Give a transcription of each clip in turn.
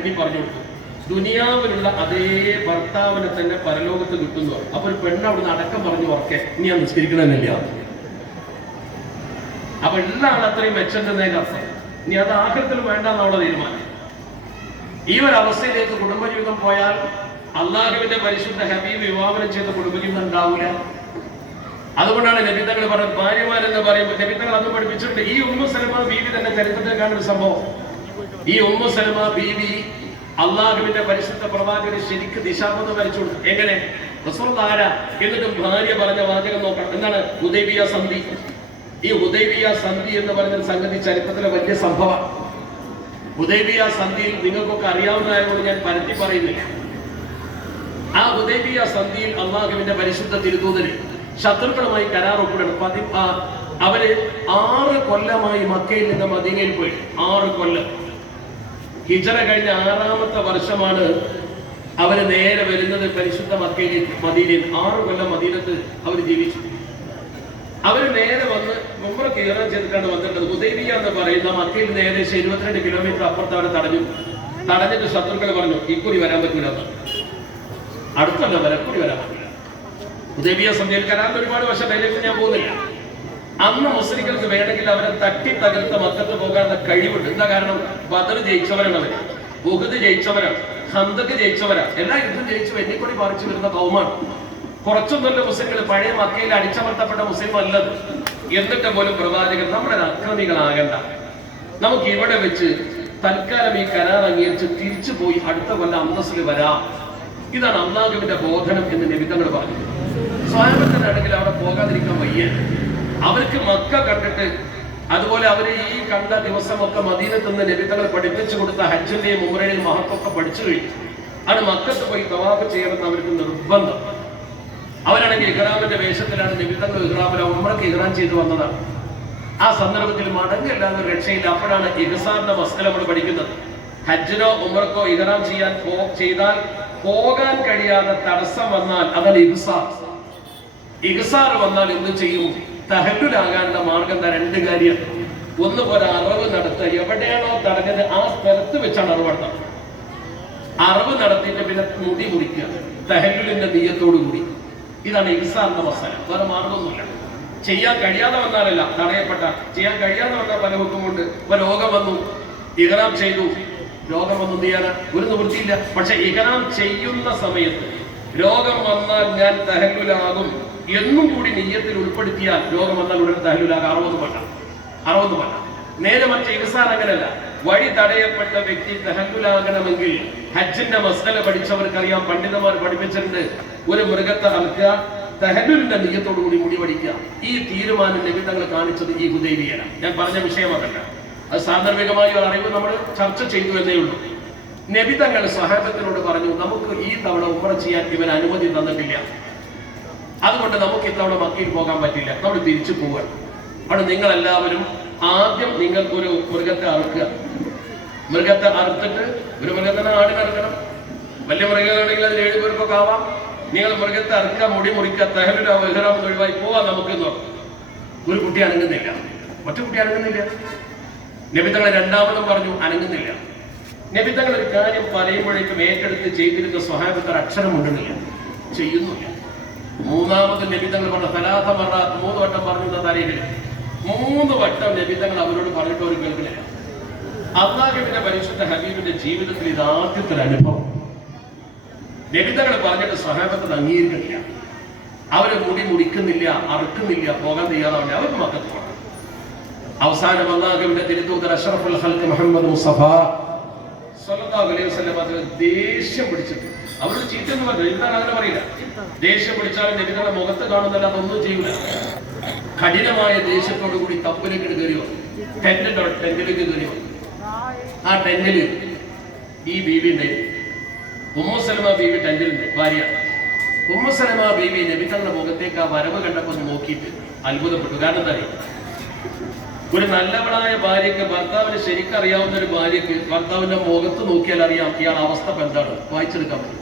എണ്ണി പറഞ്ഞു കൊടുത്തു. ദുനിയാവിലുള്ള അതേ ഭർത്താവിനെ തന്നെ പരലോകത്ത് കിട്ടുന്നു. അപ്പൊ ഒരു പെണ്ണ് അവിടുന്ന് അടക്കം പറഞ്ഞു ഉറക്കെ ഇനി ഞാൻ നിസ്കരിക്കണമെന്നില്ല. അപ്പൊ ഉള്ള ആൾ അത്രയും മെച്ചെന്നതിന്റെ അർത്ഥം ഇനി അത് ആഗ്രഹത്തിലും വേണ്ടെന്നുള്ള തീരുമാനം. ഈ ഒരു അവസ്ഥയിലേക്ക് കുടുംബജീവിതം പോയാൽ അള്ളാഹുവിന്റെ പരിശുദ്ധ ഹബീബ് വിവാഹം ചെയ്ത കുടുംബജീവിതം ഉണ്ടാവില്ല. അതുകൊണ്ടാണ് നബിതങ്ങൾ പറഞ്ഞത് ഭാര്യമാരെന്ന് പറയുമ്പോൾ നബിതങ്ങൾ അത് പഠിപ്പിച്ചിട്ടുണ്ട്. ഈ ഉമ്മു സലമ ബീവി തന്നെ ചരിത്രത്തിൽ കാണുന്ന സംഭവം. ഈ ഉമ്മു സലമ ബീവി അള്ളാഹുവിന്റെ പരിശുദ്ധ പ്രവാചകന് ശരിക്ക് ദിശാബോധം വരച്ചു കൊടുത്തു. എങ്ങനെ? റസൂൽ ആരാ? എന്നിട്ടും ഭാര്യ പറഞ്ഞ വാചകം നോക്കണം. എന്താണ്? ഹുദൈബിയ സന്ധി. ഈ ഹുദൈബിയ സന്ധി എന്ന് പറഞ്ഞ സംഗതി ചരിത്രത്തിലെ വലിയ സംഭവം. ഹുദൈബിയ സന്ധിയിൽ നിങ്ങൾക്കൊക്കെ അറിയാവുന്നതായതുകൊണ്ട് ഞാൻ പരത്തി പറയുന്നില്ല. ആ ഹുദൈബിയ സന്ധിയിൽ അള്ളാഹുവിന്റെ പരിശുദ്ധ തിരുദൂതന് ശത്രുക്കളുമായി കരാർ ഒപ്പിടണം. അവര് 6 കൊല്ലമായി മക്കയിൽ നിന്ന് മദീനയിൽ പോയി. 6 കൊല്ലം. ഹിജ്റ കഴിഞ്ഞ 6ാമത്തെ വർഷമാണ് അവര് നേരെ വരുന്നത് പരിശുദ്ധ മക്കയിലേക്ക്, മദീനയിൽ. 6 കൊല്ലം മദീനത്ത് അവർ ജീവിച്ചു. അവര് നേരെ വന്ന് ഉംറക്ക് ഇഹ്റാം ചെയ്തിട്ടാണ് വന്നിട്ടത്. ഹുദൈബിയ എന്ന് പറയുന്ന മക്കയിൽ നിന്ന് ഏകദേശം 22 കിലോമീറ്റർ അപ്പുറത്ത് അവരെ തടഞ്ഞിട്ട് ശത്രുക്കൾ പറഞ്ഞു ഇക്കുറി വരാൻ പറ്റില്ല, അടുത്തല്ല വരക്കൂടി വരാൻ പറ്റില്ല. ഹുദൈബിയ സന്ധിയിൽ കരാറിൽ ഒരുപാട് വർഷം അതിലേക്ക് ഞാൻ പോകുന്നില്ല. അന്ന് മുസ്ലിങ്ങൾക്ക് വേണമെങ്കിൽ അവരെ തട്ടി തകർത്ത മക്കത്ത് പോകാനുള്ള കഴിവുണ്ട്. എന്താ കാരണം? ബദർ ജയിച്ചവരാണ് അവര്, ഉഹദ് ജയിച്ചവരാണ്, ഹന്തക്ക് ജയിച്ചവരാണ്. എല്ലാ യുദ്ധം ജയിച്ചു വെന്നിക്കൊടി പറിച്ചു വരുന്ന കൗമാണ്. കുറച്ചൊന്നുമല്ല മുസ്ലിങ്ങൾ പഴയ മക്കയിൽ അടിച്ചമർത്തപ്പെട്ട മുസ്ലിം അല്ലത്. എന്നിട്ട് പോലും പ്രവാചകൻ നമ്മുടെ അക്രമികളാകണ്ട, നമുക്ക് ഇവിടെ വെച്ച് തൽക്കാലം ഈ കരാർ അംഗീകരിച്ച് തിരിച്ചു പോയി അടുത്ത കൊല്ലം അന്തസ്സിൽ വരാം. ഇതാണ് അള്ളാഹുവിന്റെ ബോധനം എന്ന് നബിതങ്ങൾ പറഞ്ഞു. സ്വഹാബത്തിനാണെങ്കിൽ അവിടെ പോകാതിരിക്കാൻ വയ്യ. അവർക്ക് മക്ക കണ്ടിട്ട്, അതുപോലെ അവര് ഈ കണ്ട ദിവസമൊക്കെ മദീനത്ത് നിന്ന് നബിതങ്ങൾ പഠിപ്പിച്ചു കൊടുത്ത ഹജ്ജിന്റെയും ഉംറയുടെയും മഹത്വമൊക്കെ പഠിച്ചു കഴിഞ്ഞു. അത് മക്കത്ത് പോയി തവാഫ് ചെയ്യണമെന്ന് അവർക്ക് നിർബന്ധം. അവരാണെങ്കിൽ ഇഹ്റാമിന്റെ വേഷത്തിലാണ് നബിതങ്ങൾ ഇഹ്റാമിലെ ഉംറക്ക് ഇഹ്റാം ചെയ്തു വന്നതാണ്. ആ സന്ദർഭത്തിൽ മടങ്ങല്ലാതെ രക്ഷയില്ല. അപ്പോഴാണ് ഇഹ്സാറിന്റെ മസ്അല നമ്മൾ പഠിക്കുന്നത്. ഹജ്ജിനോ ഉംറക്കോ ഇഹ്റാം ചെയ്താൽ പോകാൻ കഴിയാതെ തടസ്സം വന്നാൽ അതാണ് ഇഹ്സാർ. ഇഹ്സാർ വന്നാൽ എന്ത് ചെയ്യും? തഹല്ലുലാകാനുള്ള മാർഗം എന്താ? 2 കാര്യം. ഒന്ന് പോലെ അറവ് നടത്തുക. എവിടെയാണോ തടഞ്ഞത് ആ സ്ഥലത്ത് വെച്ചാണ് അറവ് നടത്തുക. അറവ് നടത്തിയിട്ട് പിന്നെ മുടി മുറിക്കുക തഹല്ലുലിന്റെ നിയ്യത്തോടു കൂടി. ഇതാണ് ഇഹ്സാറിന്റെ മസാല. വേറെ മാർഗമൊന്നുമില്ല. ചെയ്യാൻ കഴിയാതെ വന്നാലല്ല, തടയപ്പെട്ട ചെയ്യാൻ കഴിയാതെ വന്നാൽ പല ഹുക്കുമുണ്ട്. ഇപ്പൊ രോഗം വന്നു, ഇഹ്റാം ചെയ്തു, രോഗം വന്നു ചെയ്യാൻ ഒരു നിവൃത്തിയില്ല. പക്ഷെ ഇഹ്റാം ചെയ്യുന്ന സമയത്ത് രോഗം വന്നാൽ ഞാൻ തഹല്ലുലാകും എന്നും കൂടി നിയ്യത്തിൽ ഉൾപ്പെടുത്തിയാൽ രോഗം വന്നാൽ ഉടൻ തഹല്ലുലാകാം. 60 പറ്റ. നേരെ മറിച്ച് ഇഹ്സാൻ അങ്ങനെയല്ല. വഴി തടയപ്പെട്ട വ്യക്തി തഹല്ലുലാകണമെങ്കിൽ ഹജ്ജിന്റെ മസ്അല പഠിച്ചവർക്കറിയാം, പണ്ഡിതന്മാർ പഠിപ്പിച്ചിട്ടുണ്ട്. ഒരു മൃഗത്തെ അറുക്കുക, തഹല്ലുലിന്റെ നിയ്യത്തോടു കൂടി മുടി പഠിക്കുക. ഈ തീരുമാനം നബി തങ്ങൾ കാണിച്ചത് ഈ ഹുദൈബിയയിലാണ്. ഞാൻ പറഞ്ഞ വിഷയമല്ല, അത് സാന്ദർഭികമായ ഒരു അറിവ് നമ്മൾ ചർച്ച ചെയ്തു എന്നേ ഉള്ളൂ. നബി തങ്ങൾ സ്വഹാബത്തിനോട് പറഞ്ഞു, നമുക്ക് ഈ തവണ ഉംറ ചെയ്യാൻ ഇവൻ അനുമതി തന്നിട്ടില്ല, അതുകൊണ്ട് നമുക്ക് ഇത്തവണ മക്കയിൽ പോകാൻ പറ്റില്ല, നമ്മൾ തിരിച്ചു പോവുക. അവിടെ നിങ്ങൾ എല്ലാവരും ആദ്യം നിങ്ങൾക്ക് ഒരു മൃഗത്തെ അറുക്കുക. മൃഗത്തെ അറുത്തിട്ട്, ഒരു മൃഗത്തിന് ആടിനിറക്കണം, വലിയ മൃഗങ്ങളാണെങ്കിൽ അതിൽ 7 പേർക്കൊക്കെ ആവാം. നിങ്ങൾ മൃഗത്തെ അറുക്കുക, മുടി മുറിക്കുക, തഹല്ലുൽ ഇഹ്റാം ഒഴിവായി പോവാൻ നമുക്ക് എന്ന് പറഞ്ഞു. ഒരു കുട്ടി അനങ്ങുന്നില്ല, മറ്റു കുട്ടി അനങ്ങുന്നില്ല. നബിതങ്ങൾ രണ്ടാമതും പറഞ്ഞു, അനങ്ങുന്നില്ല. നബിതങ്ങൾ ഒരു കാര്യം പറയുമ്പോഴേക്കും ഏറ്റെടുത്ത് ചെയ്തിരുന്ന സ്വഹാബത്ത് അക്ഷരം ഉണ്ടെന്നില്ല, ചെയ്യുന്നില്ല. മൂന്നാമത് നബിതങ്ങൾ പറഞ്ഞു, സലാസ മറ, 3 വട്ടം പറഞ്ഞു തലയില്. 3 വട്ടം നബിതങ്ങൾ അവരോട് പറഞ്ഞിട്ട് ഒരു കേൾക്കില്ല. അല്ലാഹുവിന്റെ പരിശുദ്ധ ഹബീബിന്റെ ജീവിതത്തിൽ ഇത് ആദ്യത്തെ ഒരു അനുഭവം. നബിതങ്ങൾ പറഞ്ഞിട്ട് സ്വഹാബത്ത് അംഗീകരിക്കുന്നില്ല. അവര് മുടി മുടിക്കുന്നില്ല, അറുക്കുന്നില്ല, പോകാൻ തയ്യാറാവില്ല. അവർക്ക് മക്കത്ത് പോകണം. അവസാനം അല്ലാഹുവിന്റെ തിരുദൂതർ അഷ്റഫുൽ ഖൽഖ് മുഹമ്മദ് മുസ്തഫ സ്വല്ലല്ലാഹു അലൈഹി വസല്ലം അതിന് ദേഷ്യം പിടിച്ചിട്ട് അവരോട് ചീത്തെന്ന് പറഞ്ഞു. എന്താണ് അങ്ങനെ പറയില്ല. ദേഷ്യം പിടിച്ചാലും നബികളുടെ മുഖത്ത് കാണുന്നില്ല, അതൊന്നും ചെയ്യൂല. കഠിനമായ ദേഷ്യത്തോടു കൂടി തപ്പിലേക്ക് കയറി വന്നു. ടെന്റിലേക്ക് കയറി വന്നു. ആ ടെന്റില് ഈ ബീവി ഉണ്ടായിരുന്നു. ഉമ്മു സലമ ബീവി ടെന്റിലുണ്ട്, ഭാര്യ. ഉമ്മു സലമ ബീവി നബികളുടെ മുഖത്തേക്ക് ആ വരവ് കണ്ടപ്പോൾ നോക്കിയിട്ട് അത്ഭുതപ്പെട്ടു. കാരണം എന്താ അറിയാം, ഒരു നല്ലവളായ ഭാര്യക്ക്, ഭർത്താവിന് ശരിക്കറിയാവുന്ന ഒരു ഭാര്യക്ക് ഭർത്താവിന്റെ മുഖത്ത് നോക്കിയാൽ അറിയാം ഇയാൾ അവസ്ഥ എന്താണ്, വായിച്ചെടുക്കാൻ പറ്റും.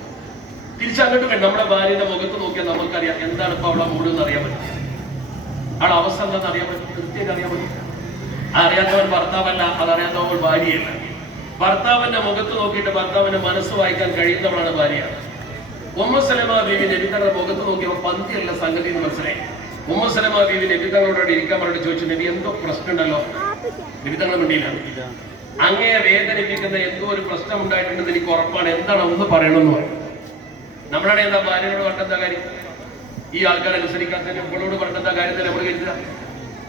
തിരിച്ചങ്ങോട്ട് വേണം, നമ്മുടെ ഭാര്യയുടെ മുഖത്ത് നോക്കിയാൽ നമുക്കറിയാം എന്താണ് ഇപ്പൊ അവളെ മൂഡ് എന്ന് അറിയാൻ പറ്റും, അവളെ അവസ്ഥ എന്താണെന്ന് അറിയാൻ പറ്റും, കൃത്യമായിട്ട് അറിയാൻ പറ്റും. അറിയാത്തവൻ ഭർത്താവല്ല, അതറിയാത്തവൾ ഭാര്യയല്ല. ഭർത്താവിന്റെ മുഖത്ത് നോക്കിയിട്ട് ഭർത്താവിന്റെ മനസ്സ് വായിക്കാൻ കഴിയുന്നവളാണ് ഭാര്യ. ഉമ്മു സലമ ബീവി നബി തങ്ങളുടെ മുഖത്ത് നോക്കിയപ്പോൾ പന്തിയല്ല സംഗതി എന്ന് മനസ്സിലായി. ഉമ്മു സലമ ബീവി നബി തങ്ങളോട് ഇരിക്കാൻ പറഞ്ഞിട്ട് ചോദിച്ചു, നബി എന്തോ പ്രശ്നം ഉണ്ടല്ലോ? നബി തങ്ങൾ മിണ്ടിയില്ല. അങ്ങയെ വേദനിപ്പിക്കുന്ന എന്തോ ഒരു പ്രശ്നം ഉണ്ടായിട്ടുണ്ടെന്ന് എനിക്ക് ഉറപ്പാണ്, എന്താണ് ഒന്ന് പറയണമെന്ന് പറയും. നമ്മളാണ് എന്താ ഭാര്യയോട് പറഞ്ഞെന്താ കാര്യം? ഈ ആൾക്കാർ അനുസരിക്കാത്തതിന് ഇവളോട് പറഞ്ഞെന്താ കാര്യത്തിൽ നമ്മൾ കരുതുക?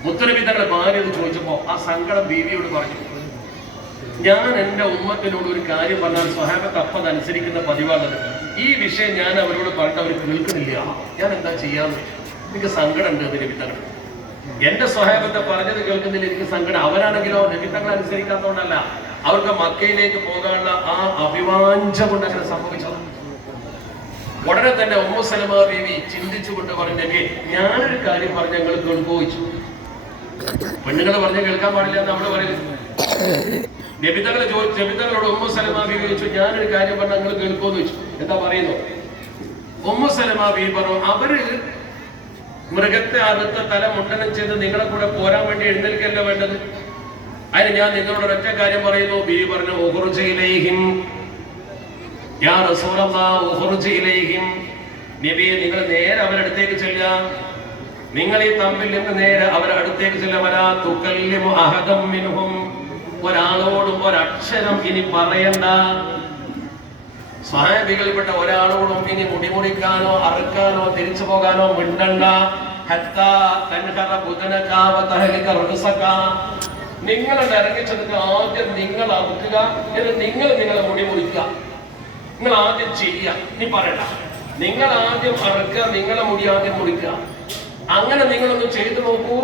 മുത്തനബി തങ്ങളുടെ ഭാര്യ ചോദിച്ചപ്പോ ആ സങ്കടം ബീവിയോട് പറഞ്ഞു, ഞാൻ എന്റെ ഉമ്മത്തിനോട് ഒരു കാര്യം പറഞ്ഞാൽ സ്വഹാബത്ത് അപ്പം അനുസരിക്കുന്ന പതിവാണത്. ഈ വിഷയം ഞാൻ അവരോട് പറഞ്ഞിട്ട് അവർ കേൾക്കുന്നില്ല, ഞാൻ എന്താ ചെയ്യാന്ന്? എനിക്ക് സങ്കടം ഉണ്ട് നബി തങ്ങൾ. എന്റെ സ്വഹാബത്തെ പറഞ്ഞത് കേൾക്കുന്നില്ല, എനിക്ക് സങ്കടം. അവരാണെങ്കിലോ നബി തങ്ങൾ അനുസരിക്കാത്തതുകൊണ്ടല്ല, അവർക്ക് മക്കയിലേക്ക് പോകാനുള്ള ആ അഭിവാഞ്ച കൊണ്ട് അങ്ങനെ സംഭവിച്ചത്. ഉടനെ തന്നെ ഉമ്മു സലമ ബീവി ചിന്തിച്ചുകൊണ്ട് പറഞ്ഞു, നബി ഞാനൊരു കാര്യം പറഞ്ഞ ഞങ്ങൾ കേൾക്കോച്ചു. പെണ്ണുങ്ങൾ പറഞ്ഞ് കേൾക്കാൻ പാടില്ല എന്ന് നമ്മൾ പറയുന്നത്. നബിതങ്ങളോട് ഉമ്മു സലമ ബീവി ചോദിച്ചു, ഞാനൊരു കാര്യം പറഞ്ഞ ഞങ്ങൾ കേൾക്കോന്ന് ചോദിച്ചു. എന്താ പറയുന്നു? ഉമ്മു സലമ ബീവി പറഞ്ഞു, അവര് മൃഗത്തെ അറുത്ത തല മുണ്ടനം ചെയ്ത് നിങ്ങളെ കൂടെ പോരാൻ വേണ്ടി എഴുന്നേൽക്കല്ല വേണ്ടത്. അതിന് ഞാൻ നിങ്ങളോട് ഒറ്റ കാര്യം പറയുന്നു. ബീവി പറഞ്ഞു, ഉഖ്റുജ് ഇലൈഹിം യാ റസൂലല്ലാഹ്, ഉഖ്റുജ് ഇലൈഹിം. നബിയെ നിങ്ങൾ നേരെ അവരുടെ അടുത്തേക്ക് ചെല്ലുക. നിങ്ങൾ ഈ തമ്മിൽ നിന്ന് നേരെ അവരുടെ അടുത്തേക്ക് ചെല്ലുക. വലാ തുകല്ലിമു അഹദം മിൻഹും, ഒരാളോടും ഒരക്ഷരം ഇനി പറയണ്ട. സ്വഹാബികളിൽപ്പെട്ട ഒരാളോടും ഇനി മുടിമുടിക്കാനോ അറുക്കാനോ തിരിച്ചു പോകാനോ മിണ്ടണ്ട. ഹത്താ തൻഹറ ബുദനക വതഹലിക റുസക, നിങ്ങളുടെ ഇറങ്ങിച്ചെന്നിട്ട് ആദ്യം നിങ്ങൾ അറുക്കുക, എന്നിട്ട് നിങ്ങളെ മുടി മുടിക്കുക. നിങ്ങൾ ആദ്യം ചെയ്യുക, നീ പറയണ്ട. നിങ്ങൾ ആദ്യം അറുക്കുക, നിങ്ങളെ മുടി ആദ്യം മുടിക്കുക. അങ്ങനെ നിങ്ങളൊന്ന് ചെയ്തു നോക്കൂ.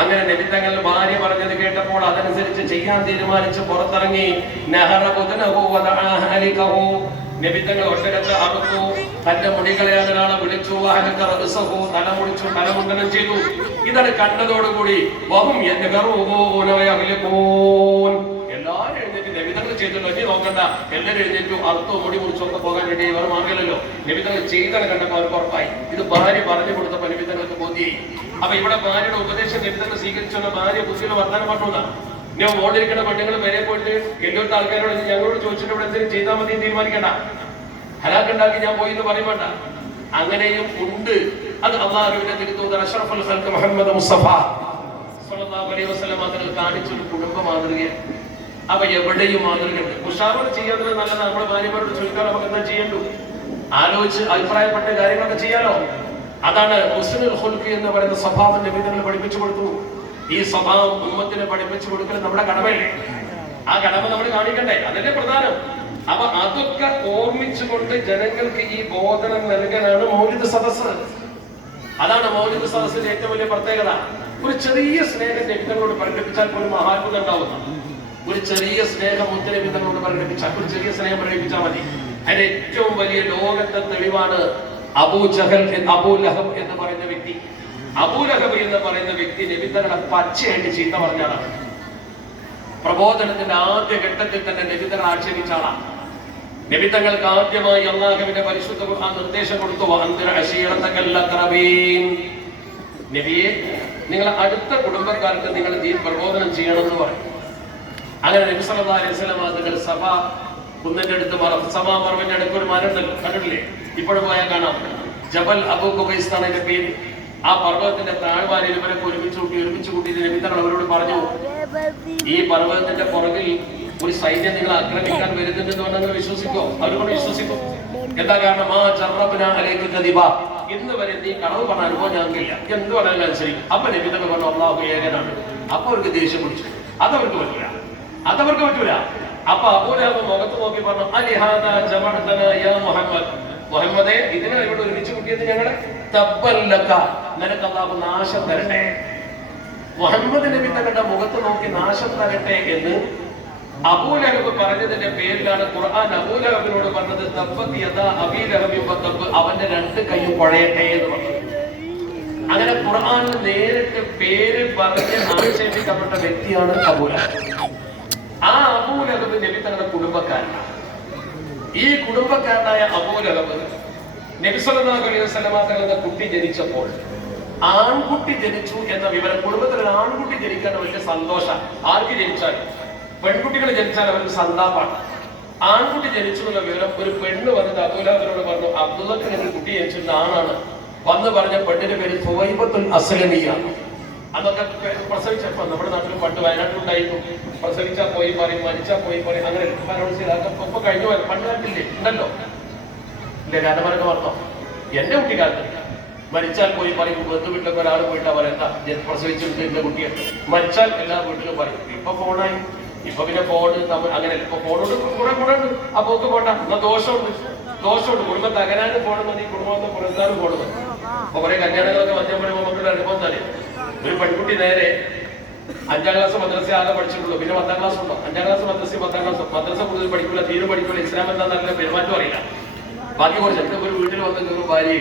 അങ്ങനെ നബി തങ്ങളുടെ ഭാര്യ പറഞ്ഞത് കേട്ടപ്പോൾ അതനുസരിച്ച് ചെയ്യാൻ തീരുമാനിച്ച് പുറത്തിറങ്ങി. നബി തങ്ങൾ ഒട്ടകത്തെ അറുത്തു, തന്റെ മുടികളെയാണ് ഒരാളെ വിളിച്ചു, തല മുടിച്ചു, തലമുണ്ടനം ചെയ്തു. ഇതാണ് കണ്ടതോടുകൂടി എല്ലാവരും എഴുന്നേറ്റ് നബി തങ്ങൾ ചെയ്തിട്ടുണ്ടോ? ഇനി നോക്കണ്ട, എല്ലാവരും എഴുന്നേറ്റു. അർത്ഥവും മുടി മുറിച്ചൊക്കെ പോകാൻ വേണ്ടി വേറെ മാർഗമില്ലല്ലോ. നബി തങ്ങൾ ചെയ്താണ് കണ്ടപ്പോൾ അവർക്ക് ഉറപ്പായി. ഇത് ഭാര്യ പറഞ്ഞു കൊടുത്തപ്പോൾ നബി തങ്ങൾക്ക് ബോധ്യായി. അപ്പൊ ഇവിടെ ഭാര്യയുടെ ഉപദേശം നബി തങ്ങൾ സ്വീകരിച്ചുള്ള ഭാര്യ ബുദ്ധിയുടെ വർത്തമാനം പറഞ്ഞതാണ്. ഞാൻ മോളിരിക്കുന്ന പെണ്ണുങ്ങൾ വരെ പോയിട്ട് എല്ലാവരുടെ ആൾക്കാരോട് ഞങ്ങളോട് ചോദിച്ചിട്ട് ഇവിടെ എന്തെങ്കിലും ചെയ്താൽ മതി തീരുമാനിക്കണ്ട, ഹലാക്കുണ്ടാക്കി ഞാൻ പോയി എന്ന് പറയും വേണ്ട. അങ്ങനെയും ഉണ്ട്. അത് അള്ളാഹുവിന്റെ തിരുത്തൂതർ അഷ്റഫുൽ ഖൽഖ് മുഹമ്മദ് മുസ്തഫ സ്വല്ലല്ലാഹു അലൈഹി വസല്ലം തങ്ങൾ കാണിച്ചൊരു കുടുംബ മാതൃകയാണ്. അപ്പൊ എവിടെയും മാതൃകയുണ്ട്. മുഷാവറ ചെയ്യാത്തത് നല്ലതാണ്. നമ്മുടെ ഭാര്യമാരോട് ചോദിക്കാൻ നമുക്ക് എന്താ ചെയ്യണ്ടു, ആലോചിച്ച് അഭിപ്രായപ്പെട്ട കാര്യങ്ങളൊക്കെ ചെയ്യാലോ. അതാണ് ഹുസ്നുൽ ഖുൽഖ് എന്ന് പറയുന്ന സ്വഭാവം നബി തങ്ങൾ പഠിപ്പിച്ചു കൊടുത്തു. ഈ സ്വഭാവം ഉമ്മത്തിന് പഠിപ്പിച്ചു കൊടുക്കൽ നമ്മുടെ കടമയല്ലേ? ആ കടമ നമ്മൾ കാണിക്കണ്ടേ? അതല്ലേ പ്രധാനം. അപ്പൊ അതൊക്കെ ഓർമ്മിച്ചുകൊണ്ട് ജനങ്ങൾക്ക് ഈ ബോധനം നൽകാനാണ് മൗലിദ് സദസ്സ്. അതാണ് മൗലിദ് സദസ്സിന്റെ ഏറ്റവും വലിയ പ്രത്യേകത. ഒരു ചെറിയ സ്നേഹം നബി തങ്ങളോട് പ്രകടിപ്പിച്ചാൽ പോലും മഹാത്ഭുതം ഉണ്ടാവുന്നു. ഒരു ചെറിയ സ്നേഹം മുത്തനബി തങ്ങളോട് പ്രകടിപ്പിച്ചാൽ, ഒരു ചെറിയ സ്നേഹം പ്രകടിപ്പിച്ചാൽ മതി. അതിന്റെ ഏറ്റവും വലിയ ലോകത്തെ തെളിവാണ് അബൂ ലഹബ് എന്ന് പറയുന്ന വ്യക്തി. അബൂ ലഹബ് എന്ന് പറയുന്ന വ്യക്തി നബി തങ്ങളെ പച്ചയായിട്ട് ചീത്ത പറഞ്ഞാണ്. പ്രബോധനത്തിന്റെ ആദ്യ ഘട്ടത്തിൽ തന്നെ നബി തങ്ങൾ ആക്ഷേപിച്ച ആളാണ്. നബി തങ്ങൾക്ക് ആദ്യമായി അല്ലാഹുവിന്റെ പരിശുദ്ധ ഖുർആൻ നിർദ്ദേശം കൊടുത്തു, നബിയെ നിങ്ങളെ അടുത്ത കുടുംബക്കാർക്ക് നിങ്ങൾ ദീൻ പ്രബോധനം ചെയ്യണമെന്ന് പറയും. അങ്ങനെ നബി സല്ലല്ലാഹു അലൈഹി വസല്ലം തങ്ങൾ സഭ കുന്നിന്റെ അടുത്ത് സഭാ മർവിന്റെ അടുത്ത് ഒരു മരം ഉണ്ടല്ലോ, കണ്ടിട്ടില്ലേ? ഇപ്പോഴും പോയാൽ കാണാം. ജബൽ അബൂ ഖുബൈസ് എന്നാണ് അതിന്റെ പേര്. ആ പർവ്വതത്തിന്റെ താഴ്വാരയിൽ ഇവരൊക്കെ ഒരുമിച്ച് കൂട്ടി നബി തങ്ങൾ അവരോട് പറഞ്ഞു, ഈ പർവ്വതത്തിന്റെ പുറകിൽ ഒരു സൈന്യം നിങ്ങൾ ആക്രമിക്കാൻ വരുന്നുണ്ടെന്ന് പറഞ്ഞാൽ വിശ്വസിക്കോ? അവരോട് വിശ്വസിക്കും. എന്താ കാരണം? ആ ജറബ്ന അലൈക കദിബ, ഇന്ന് വരെ നീ കളവ് പറഞ്ഞ അനുഭവം ഞങ്ങൾക്കില്ല, എന്ത് പറഞ്ഞാലും അനുസരിക്കും. അപ്പൊ നബി തങ്ങൾ പറഞ്ഞു അല്ലാഹു ഏകനാണ്. അപ്പൊ അവർക്ക് ദേഷ്യം പിടിച്ചു. അതവർക്ക് പറ്റൂല. അപ്പൊ അബൂ ലഹബ് മുഖത്ത് നോക്കി പറഞ്ഞു, അലിഹാദാ ജമഅതന യാ മുഹമ്മദ്, മുഹമ്മദേ ഇതിനെ ഇവിടെ ഒരുമിച്ച് കൂട്ടിയത് ഞങ്ങളെ തബ്ബൻ ലക, നിനക്ക് അല്ലാഹു നാശം തരട്ടെ. മുഹമ്മദ് നബി തങ്ങളുടെ മുഖത്ത് നോക്കി നാശം തരട്ടെ എന്ന് അബൂ ലഹബ് പറഞ്ഞതിന്റെ പേരിലാണ് ഖുർആൻ അബൂ ലഹബിനോട് പറഞ്ഞത് തബ്ബത് യദാ അബീ ലഹബിൻ വതബ്, അവന്റെ രണ്ട് കൈയും കുഴയട്ടെ എന്ന് പറഞ്ഞു. അങ്ങനെ ഖുർആൻ നേരിട്ട് പേര് പറഞ്ഞ് ആക്ഷേപിക്കപ്പെട്ട വ്യക്തിയാണ് അബൂ ലഹബ്. ആ അബൂ ലഹബ് നബി തങ്ങളുടെ കുടുംബക്കാരനാണ്. ഈ കുടുംബക്കാരനായ അബൂ ലഹബ് നബി സല്ലല്ലാഹു അലൈഹി വസല്ലം തങ്ങളുടെ കുട്ടി ജനിച്ചപ്പോൾ ആൺകുട്ടി ജനിച്ചു എന്ന വിവരം, കുടുംബത്തിൽ ഒരു ആൺകുട്ടി ജനിക്കാൻ വലിയ സന്തോഷം. ആർക്ക് ജനിച്ചാൽ പെൺകുട്ടികൾ ജനിച്ചാൽ അവർക്ക് സന്താപാണ്. ആൺകുട്ടി ജനിച്ചു എന്നുള്ള വിവരം ഒരു പെണ്ണ് വന്നിട്ട് അബൂലഹബിനോട് പറഞ്ഞു, അബ്ദുള്ളക്ക് ഒരു കുട്ടി ജനിച്ചിരുന്ന ആണാണ്. വന്ന് പറഞ്ഞ പെണ്ണിന്റെ പേര് സുവൈബത്തുൽ അസ്ലമിയ. അതൊക്കെ പ്രസവിച്ചപ്പോ നമ്മുടെ നാട്ടിൽ പണ്ട് വയനാട്ടിലുണ്ടായിരുന്നു. പ്രസവിച്ചാൽ പോയി പറയും, മരിച്ചാൽ പോയി പറയും, അങ്ങനെ ഇപ്പൊ കഴിഞ്ഞു പോയത്. പണ്ട് കാലത്തില്ലേ ഉണ്ടല്ലോ, ഇല്ലേ? രാജമാരൊക്കെ പറഞ്ഞോ, എന്റെ കുട്ടിക്കാലത്ത് മരിച്ചാൽ പോയി പറയും. ബന്ധു വീട്ടിലൊക്കെ ഒരാൾ പോയിട്ട് അവരെന്താ പ്രസവിച്ചിട്ട് എന്റെ കുട്ടിയെ മരിച്ചാൽ എല്ലാ വീട്ടിലും പറയും. ഇപ്പൊ ഫോണായി, ഇപ്പൊ പിന്നെ ഫോണ് അങ്ങനെ ഇപ്പൊ ഫോണോട് കുറെ ഗുണമുണ്ട്. ആ പോക്ക് പോണ്ട, എന്നാ ദോഷമുണ്ട്. കുടുംബം തകരാനും ഫോണ് മതി, കുടുംബം പുറത്താനും ഫോണ് മതി. അപ്പൊ കുറെ കല്യാണങ്ങളൊക്കെ മധ്യപ്പെടുമ്പോ നമുക്കൊരു അനുഭവം തന്നെ. ഒരു പെൺകുട്ടി നേരെ 5ാം ക്ലാസ് മദ്രസ ആകെ പഠിച്ചിട്ടുള്ളൂ, പിന്നെ 10ാം ക്ലാസ് ഉണ്ടോ? 5ാം ക്ലാസ് മദ്രസ, 10ാം ക്ലാസ് മദ്രസ കൂടുതൽ പഠിക്കില്ല, തീരെ പഠിക്കില്ല, ഇസ്ലാം എന്താ നല്ല പെരുമാറ്റം അറിയില്ല. ബാക്കി കുറച്ച് എന്നിട്ട് ഒരു വീട്ടിൽ വന്ന് കയറും ഭാര്യ.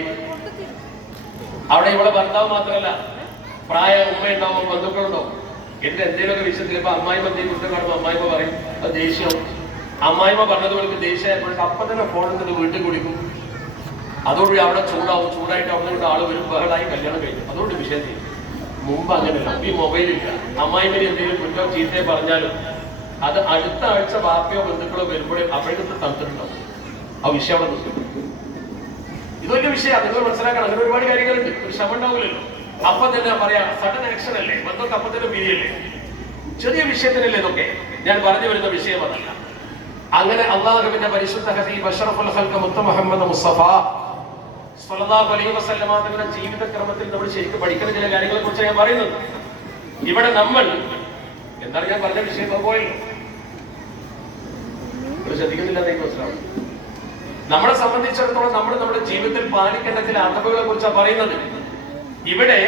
അവിടെ ഇവിടെ ഭർത്താവ് മാത്രമല്ല, പ്രായ ഉമ്മ ഉണ്ടാവും, ബന്ധുക്കളുണ്ടാവും. എന്നിട്ട് എന്തെങ്കിലുമൊക്കെ വിഷയത്തിൽ ഇപ്പൊ അമ്മായിമ്മ എന്തെങ്കിലും കുറ്റം കാണുമ്പോൾ അമ്മായിമ്മ പറയും അത് ദേഷ്യം. അമ്മായിമ്മ പറഞ്ഞതുപോലെ ദേഷ്യമായപ്പോഴേക്ക് അപ്പൊ തന്നെ ഫോൺ എന്നിട്ട് വീട്ടിൽ കുടിക്കും. അതോടുകൂടി അവിടെ ചൂടാവും. ചൂടായിട്ട് അവിടെ നിന്ന് ആള് വരും, ബഹളായി കല്യാണം കഴിഞ്ഞു. അതുകൊണ്ട് വിഷയം ചെയ്യും. മുമ്പ് അങ്ങനെയല്ല, ഈ മൊബൈലില്ല. അമ്മായിമ്മനെ എന്തെങ്കിലും കുറ്റം ചീത്തയെ പറഞ്ഞാലും അത് അടുത്ത ആഴ്ച ബാപ്പിയോ ബന്ധുക്കളോ വരുമ്പോഴേ അപ്പോഴത്തെ തണുത്തിട്ടുണ്ടാവും. ആ വിഷയം അവിടെ നിൽക്കും. ഇത് വലിയ വിഷയമാണ്, നിങ്ങൾ മനസ്സിലാക്കണം. അങ്ങനെ ഒരുപാട് കാര്യങ്ങളുണ്ട്. ഒരു ശ്രമം ഉണ്ടാവില്ലല്ലോ. അപ്പൊ തന്നെ പറയാം, സഡൻ ആക്ഷൻ അല്ലേ, ബന്ധമൊക്കെ അപ്പൊ തന്നെ പിരിയല്ലേ. ചെറിയ വിഷയത്തിനല്ലേ ഇതൊക്കെ. ഞാൻ പറഞ്ഞു വരുന്ന വിഷയം അതല്ല. അങ്ങനെ അള്ളാഹുവിന്റെ പരിശുദ്ധ ഹബീബ് അഷ്റഫുൽ ഖൽഖ് മുത്ത മുഹമ്മദ് മുസ്തഫ സ്വല്ലല്ലാഹു അലൈഹി വസല്ലമ തങ്ങളുടെ ജീവിതക്രമത്തിൽ നമ്മൾ ശരിക്കും പഠിക്കുന്ന ചില കാര്യങ്ങളെ കുറിച്ച് ഞാൻ പറയുന്നത്. ഇവിടെ നമ്മൾ എന്താണ് ഞാൻ പറഞ്ഞ വിഷയം പോയല്ലോ, ശ്രദ്ധിക്കുന്നില്ല. മനസ്സിലാവും. നമ്മളെ സംബന്ധിച്ചിടത്തോളം നമ്മൾ നമ്മുടെ ജീവിതത്തിൽ പാലിക്കേണ്ട ചില അതവുകളെ കുറിച്ചാണ് പറയുന്നത്. ഇവിടെ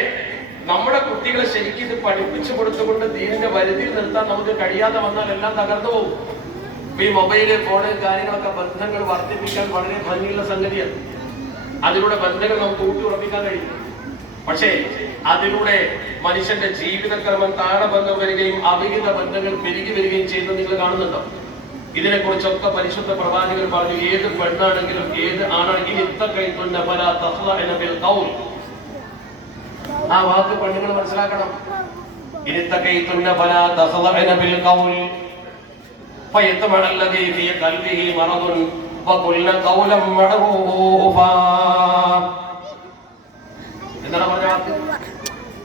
നമ്മുടെ കുട്ടികളെ ശരിക്കും ഇത് പഠിപ്പിച്ചു കൊടുത്തുകൊണ്ട് ദീനിന്റെ പരിധിയിൽ നിർത്താൻ നമുക്ക് കഴിയാതെ വന്നാൽ എല്ലാം തകർന്നു പോകും. ഈ മൊബൈല്, ഫോണ് കാര്യങ്ങളൊക്കെ ബന്ധങ്ങൾ വർദ്ധിപ്പിക്കാൻ വളരെ ഭംഗിയുള്ള സംഗതിയാണ്. അതിലൂടെ ബന്ധങ്ങൾ നമുക്ക് ഊട്ടിയുറപ്പിക്കാൻ കഴിയും. പക്ഷേ അതിലൂടെ മനുഷ്യന്റെ ജീവിതക്രമം താഴബന്ധം വരികയും അവിഹിത ബന്ധങ്ങൾ പെരുകി വരികയും ചെയ്യുന്നത് നിങ്ങൾ കാണുന്നുണ്ടോ? ഇതിനെ കുറിച്ചൊക്കെ പരിശുദ്ധ പ്രവാചകർ പറഞ്ഞു, ഏത് പെണ്ണാണെങ്കിലും ഏത് ആണെങ്കിലും ആ വാക്ക് പെണ്ണുങ്ങൾ മനസ്സിലാക്കണം. എന്താണ് പറഞ്ഞ വാക്ക്?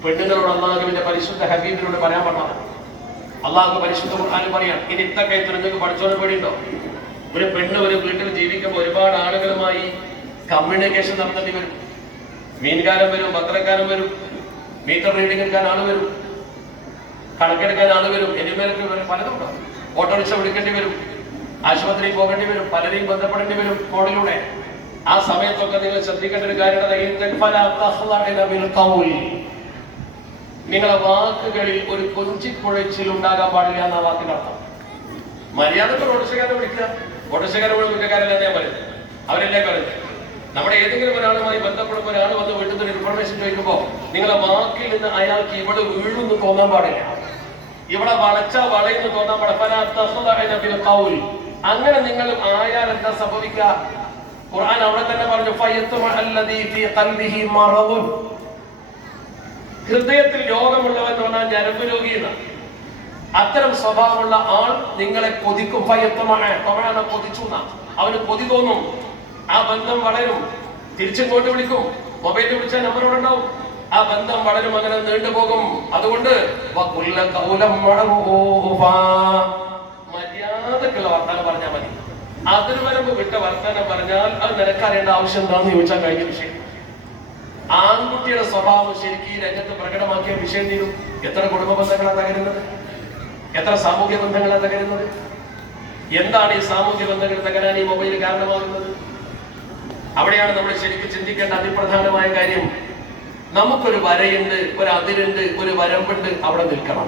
പെണ്ണുങ്ങളോട് അല്ലാഹുവിന്റെ പരിശുദ്ധ ഹബീബിനോട് പറയാൻ പറഞ്ഞത്. അള്ളാഹു പരിശുദ്ധ ഖുർആനിൽ പറയാം, ഇനി ഇത്തക്കയത്തിന് നിങ്ങൾക്ക് പഠിച്ചോനെ പേടിയുണ്ടോ? ഒരു പെണ്ണ് ഒരു വീട്ടിൽ ജീവിക്കുമ്പോൾ ഒരുപാട് ആളുകളുമായി കമ്മ്യൂണിക്കേഷൻ നടത്തേണ്ടി വരും. മീൻകാരൻ വരും, പത്രക്കാരൻ വരും, മീറ്റർ റീഡിംഗ് എടുക്കാൻ ആള് വരും, കണക്കെടുക്കാൻ ആള് വരും, എനിമേലൊക്കെ വരും, പലതും ഉണ്ടാവും. ഓട്ടോറിക്ഷ വിളിക്കേണ്ടി വരും, ആശുപത്രിയിൽ പോകേണ്ടി വരും, പലരെയും ബന്ധപ്പെടേണ്ടി വരും ഫോണിലൂടെ. ആ സമയത്തൊക്കെ നിങ്ങൾ ശ്രദ്ധിക്കേണ്ട ഒരു കാര്യം, നിങ്ങളെ വാക്കുകളിൽ ഒരു കൊഞ്ചിക്കുഴച്ചിൽ ഉണ്ടാകാൻ പാടില്ല എന്ന വാക്കിനർത്ഥം. മര്യാദക്ക് ഓട്ടോറിക്ഷക്കാരെ വിളിക്കുക, ഓട്ടോറിക്ഷക്കാരെ കുറ്റക്കാരല്ല ഞാൻ പറയുന്നത്, അവരല്ലേ പറയുന്നത്. നമ്മുടെ ഏതെങ്കിലും ഒരാളുമായി ബന്ധപ്പെടുമ്പോൾ ഒരാൾ വന്ന് വീട്ടിൽ നിന്ന് ഇൻഫർമേഷൻ ചോദിക്കുമ്പോൾ നിങ്ങളെ വാക്കിൽ നിന്ന് അയാൾക്ക് ഇവിടെ വീഴുന്നു തോന്നാൻ പാടില്ല, ഇവിടെ വളയുന്നു തോന്നാൻ പാടില്ല. അങ്ങനെ നിങ്ങൾ ആയാൽ എന്താ സംഭവിക്കുക? ഖുർആൻ അവിടെ തന്നെ പറഞ്ഞു, ഹൃദയത്തിൽ രോഗമുള്ളവൻ എന്ന് പറഞ്ഞാൽ ഞരമ്പ് രോഗിയെന്ന്. അത്തരം സ്വഭാവമുള്ള ആൾ നിങ്ങളെ കൊതിക്കും. കൊതിച്ചു, അവന് കൊതി തോന്നും, ആ ബന്ധം വളരും. തിരിച്ചിങ്ങോട്ട് വിളിക്കും, മൊബൈലിൽ വിളിച്ചാൽ നമ്പറോടെ ഉണ്ടാവും, ആ ബന്ധം വളരും, അങ്ങനെ നീണ്ടുപോകും. അതുകൊണ്ട് മര്യാദക്കുള്ള വർത്തമാനം പറഞ്ഞാൽ മതി. അതിർവരമ്പ് വിട്ട വർത്തമാനം പറഞ്ഞാൽ അത് നിനക്കറിയേണ്ട ആവശ്യം എന്താണെന്ന് ചോദിച്ചാൽ കഴിഞ്ഞ വിഷയം. ആൺകുട്ടിയുടെ സ്വഭാവം ശരിക്കും ഈ രംഗത്ത് പ്രകടമാക്കിയ വിഷയം തീരും. എത്ര കുടുംബ ബന്ധങ്ങളാണ് തകരുന്നത്, എത്ര സാമൂഹ്യ ബന്ധങ്ങളാണ് തകരുന്നത്. എന്താണ് ഈ സാമൂഹ്യ ബന്ധങ്ങൾ തകരാൻ ഈ മൊബൈൽ കാരണമാകുന്നത്? അവിടെയാണ് നമ്മൾ ശരിക്കും ചിന്തിക്കേണ്ട അതിപ്രധാനമായ കാര്യം. നമുക്കൊരു വരയുണ്ട്, ഒരു അതിരുണ്ട്, ഒരു വരമ്പുണ്ട്, അവിടെ നിൽക്കണം.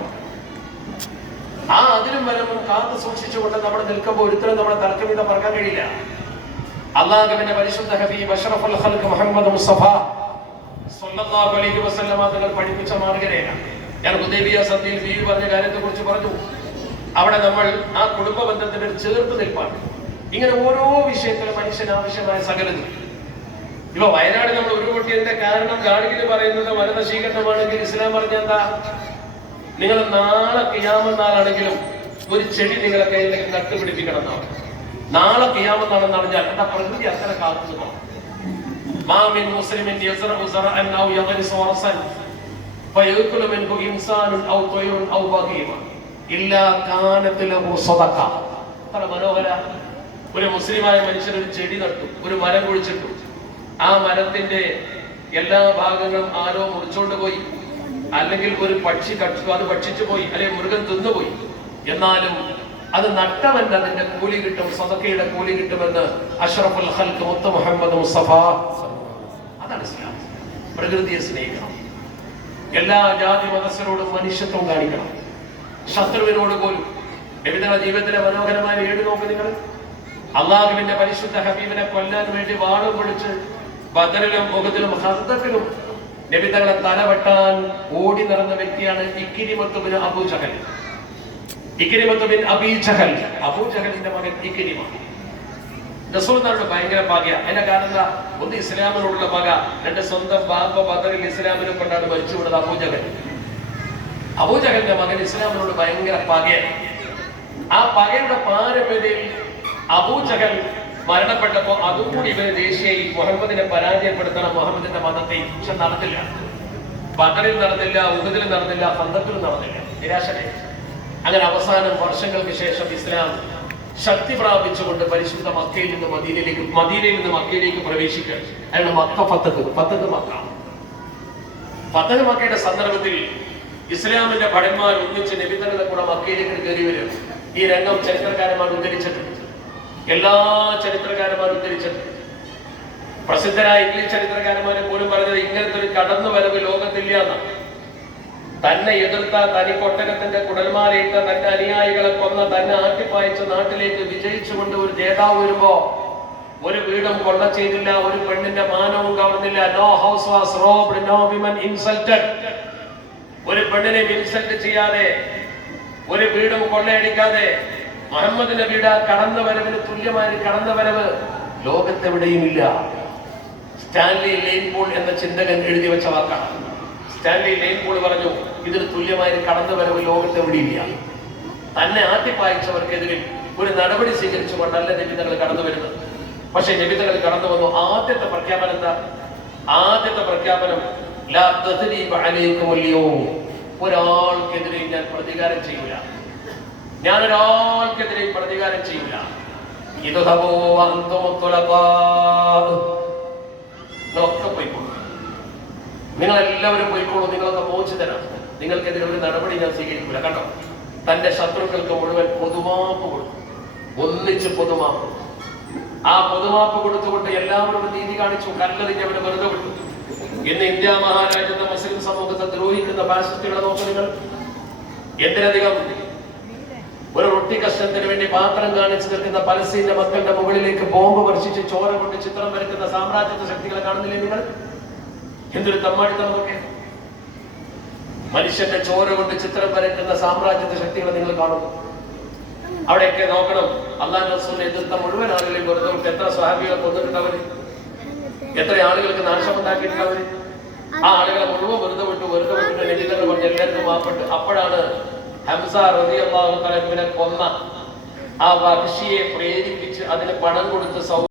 ആ അതിരും വരമ്പും കാത്തു സൂക്ഷിച്ചുകൊണ്ട് നമ്മൾ നിൽക്കുമ്പോൾ ഒരിക്കലും നമ്മുടെ തർക്കമിത പറക്കാൻ കഴിയില്ല. അല്ലാഹുവിന്റെ പരിശുദ്ധ ഹബീബ് അഷ്റഫുൽ ഖൽഖ് മുഹമ്മദ് മുസ്തഫ സ്വല്ലല്ലാഹു അലൈഹി വസല്ലമ തങ്ങൾ പഠിപ്പിച്ച മാർഗ്ഗരേഖ. ഞാൻ ഹുദൈബിയ സന്ധിയിൽ ബീവി പറഞ്ഞ കാര്യത്തെ കുറിച്ച് പറഞ്ഞു. അവിടെ നമ്മൾ ആ കുടുംബ ബന്ധത്തിന്റെ ചേർത്ത് നിൽപ്പാണ്. ഇങ്ങനെ ഓരോ വിഷയത്തിലും മനുഷ്യന് ആവശ്യമായ സകലതും. ഇപ്പൊ വയനാട് നമ്മൾ ഉരുൾപൊട്ടിയതിന്റെ കാരണം ഗാഡ്ഗിൽ പറയുന്നത് വനനശീകരണമാണെങ്കിൽ ഇസ്ലാം പറഞ്ഞ എന്താ? നിങ്ങൾ നാളെ ഖിയാമത്ത് നാളാണെങ്കിലും ഒരു ചെടി നിങ്ങളെ കയ്യിലേക്ക് നട്ടുപിടിപ്പിക്കണം എന്നാണ്. നാളെ ഖിയാമത്താണെന്ന് അറിഞ്ഞാൽ എന്താ പ്രകൃതി അത്ര കാത്തുന്നു. മാമിൻ മുസ്ലിമിൻ യസ്റഉ സറഅൻ ഔ യഗ്രിസു റസൻ ഫയഅകുലു മിൻഹു ഇൻസാനുൻ ഔ തയ്റുൻ ഔ ബഗീമ ഇല്ലാ കാനത് ലഹു സദഖ. അത്ര മനോഹര. ഒരു മുസ്ലിമായ മനുഷ്യൻ ഒരു ചെടി നട്ടു, ഒരു മരം കുഴിച്ചിട്ടു. ആ മരത്തിന്റെ എല്ലാ ഭാഗങ്ങളും ആരോ മുറിച്ചോണ്ട് പോയി, അല്ലെങ്കിൽ ഒരു പക്ഷി കടിച്ചു, അത് ഭക്ഷിച്ചു പോയി, അല്ലെങ്കിൽ മൃഗം തിന്നുപോയി. എന്നാലും അത് നട്ടവന്റെ അതിന്റെ കൂലി കിട്ടും, സദഖയുടെ കൂലി കിട്ടുമെന്ന് അഷ്റഫുൽ ഖൽഖ് മുത്ത് മുഹമ്മദ് മുസ്തഫ. അതാണ് ഇസ്ലാം. പ്രകൃതിയെ സ്നേഹിക്കണം, എല്ലാ ജാതി മതസ്ഥരോടും മനുഷ്യത്വം കാണിക്കണം, ശത്രുവിനോട് പോലും. നബിയുടെ ജീവിതത്തിലെ മനോഹരമായ ഏട് നോക്ക് നിങ്ങൾ. അള്ളാഹുവിന്റെ പരിശുദ്ധ ഹബീബിനെ കൊല്ലാൻ വേണ്ടി വാളും പിടിച്ച് ബദറിലും ഉഹദിലും ഖന്ദഖിലും നബി തങ്ങളെ തലവെട്ടാൻ ഓടി നടന്ന വ്യക്തിയാണ് ഇക്രിമത്ത് ബിൻ അബൂ ജഹൽ. ഇക്രിമത്ത് ബിൻ അബീ ജഹൽ, അബൂ ജഹലിന്റെ മകൻ ഇക്രിമ. റസൂലുള്ളാഹിയുടെ ഭയങ്കര പക. അതിന്റെ കാരണം എന്താ? ഒന്ന് ഇസ്ലാമിനോടുള്ള പക, രണ്ട് സ്വന്തം ബാപ്പ ബദറിൽ ഇസ്ലാമിനെ കൊണ്ടാണ് മരിച്ചു വിടുന്നത് അബൂ ജഹൽ. അബൂ ജഹലിന്റെ മകൻ ഇസ്ലാമിനോട് ഭയങ്കര പകയാണ്. ആ പകയുടെ പാരമ്പര്യത്തിൽ അബൂ ജഹൽ മരണപ്പെട്ടപ്പോ അതുകൂടി ഇവര് ദേശീയ മുഹമ്മദിനെ പരാജയപ്പെടുത്തണം, മുഹമ്മദിന്റെ മതത്തെ. പക്ഷെ നടന്നില്ല. ബദറിൽ നടന്നില്ല, ഉഹദിൽ നടന്നില്ല, ഖന്ദഖിലും നടന്നില്ല. നിരാശനെ. അങ്ങനെ അവസാനം വർഷങ്ങൾക്ക് ശേഷം ഇസ്ലാം ശക്തി പ്രാപിച്ചുകൊണ്ട് പരിശുദ്ധ മക്കയിൽ നിന്ന് മദീനയിൽ നിന്ന് മക്കയിലേക്ക് പ്രവേശിക്കുകയാണ്. അയാളുടെ മക്ക ഫത്തഹ് മക്കയുടെ സന്ദർഭത്തിൽ ഇസ്ലാമിന്റെ ഭടന്മാർ ഒന്നിച്ച് നബി തങ്ങളുടെ കൂടെ മക്കയിലേക്ക് കയറി വരും. ഈ രംഗം ചരിത്രകാരന്മാർ ഉദ്ധരിച്ചിട്ടുണ്ട്. എല്ലാ ചരിത്രകാരന്മാരും ഉദ്ധരിച്ചിട്ടുണ്ട്. പ്രസിദ്ധരായ ഇംഗ്ലീഷ് ചരിത്രകാരന്മാരെ പോലും പറഞ്ഞത് ഇങ്ങനത്തെ ഒരു കടന്നുവരവ് ലോകത്തില്ല എന്നാണ്. തന്നെ എതിർത്ത, തനിക്കൊട്ടകത്തിന്റെ കുടൽമാലയിട്ട, തന്റെ അനുയായികളെ കൊന്ന, തന്നെ ആട്ടിപ്പായച്ച നാട്ടിലേക്ക് വിജയിച്ചുകൊണ്ട് ഒരു ജേതാവ് വരുമ്പോ ഒരു വീടും കൊള്ള ചെയ്തില്ല, ഒരു പെണ്ണിന്റെ മാനവും കവർന്നില്ല. No house was robbed, no women insulted. ഒരു പെണ്ണിനെ ഇൻസൾട്ട് ചെയ്യാതെ, ഒരു വീടും കൊള്ളയടിക്കാതെ മുഹമ്മദ് നബിയുടെ കടന്നുവരവിന് തുല്യമായ കടന്നുവരവ് ലോകത്തെവിടെയുമില്ല. സ്റ്റാൻലി ലെയ്ൻപോൾ എന്ന ചിന്തകൻ എഴുതി വെച്ച വാക്കാണ്. സ്റ്റാൻലി ലെയ്ൻപോൾ പറഞ്ഞു, ഇതിന് തുല്യമായ കടന്നുവരവ് ലോകത്തെവിടെയില്ല. തന്നെ ആട്ടിപ്പായിച്ചവർക്കെതിരെ ഒരു നടപടി സ്വീകരിച്ചുകൊണ്ടല്ല നബി തങ്ങൾ കടന്നു വരുന്നത്. പക്ഷെ നബി തങ്ങൾ കടന്നു വന്നു. ആദ്യത്തെ പ്രഖ്യാപനം എന്താ? ആദ്യത്തെ പ്രഖ്യാപനം, ലാ തസ്രീബ അലൈക്കും അൽയൗം. ഒരാൾക്കെതിരെ ഞാൻ പ്രതികാരം ചെയ്യൂല. ഞാൻ ഒരാൾക്കെതിരെ പ്രതികാരം ചെയ്യൂല. ഇദ്ഹബൂ വഅൻതും തുലഖാ. നോക്കെ പോയിക്കോളൂ, നിങ്ങളെല്ലാവരും പോയിക്കോളൂ, നിങ്ങളൊക്കെ മോചിതരാണ്. നിങ്ങൾക്കെതിരെ ഒരു നടപടി ഞാൻ സ്വീകരിക്കൂല. കണ്ടോ, തന്റെ ശത്രുക്കൾക്ക് മുഴുവൻ പൊതുമാപ്പ് കൊടുത്തു, ഒന്നിച്ച് പൊതുമാപ്പ്. ആ പൊതുമാപ്പ് കൊടുത്തുകൊണ്ട് എല്ലാവരും നീതി കാണിച്ചു. കല്ലെറിഞ്ഞവരെ വെറുതെ വിട്ടു. ഇന്ന് ഇന്ത്യ മഹാരാജ്യത്തെ മുസ്ലിം സമൂഹത്തെ ദ്രോഹിക്കുന്ന ഫാസിസ്റ്റുകളെ നോക്കൂ നിങ്ങൾ. എന്തിനധികം ഒരു റൊട്ടി കഷ്ണത്തിന് വേണ്ടി പാത്രം കാണിച്ചു നിൽക്കുന്ന പലസ്തീന്റെ മക്കളുടെ മുകളിലേക്ക് ബോംബ് വർഷിച്ച് ചോര കൊണ്ട് ചിത്രം വരയ്ക്കുന്ന സാമ്രാജ്യത്വ ശക്തികളെ കാണുന്നില്ലേ നിങ്ങൾ? എന്തൊരു തമ്മാടിത്തമൊക്കെ! മനുഷ്യന്റെ ചോര കൊണ്ട് ചിത്രം വരയ്ക്കുന്ന സാമ്രാജ്യത്വ ശക്തികളെ നിങ്ങൾ കാണുന്നു. അവിടെയൊക്കെ നോക്കണം, അല്ലാഹു റസൂലിനെ എതിർത്ത മുഴുവൻ ആളുകളെയും വെറുതെ വിട്ട് എത്ര സ്വഹാബികളെ കൊന്നിട്ടുണ്ട് അവര്, എത്ര ആളുകൾക്ക് നാശമുണ്ടാക്കിയിട്ടുണ്ട് അവര്. ആ ആളുകളെ മുഴുവൻ വെറുതെ വിട്ടിട്ട് നബിതങ്ങൾ പറഞ്ഞ് എല്ലാവർക്കും മാപ്പിട്ട്. അപ്പോഴാണ് ഹംസ റളിയല്ലാഹു തആല ഇവനെ കൊന്ന ആ വഹ്ശിയെ പ്രേരിപ്പിച്ച് അതിന് പണം കൊടുത്ത്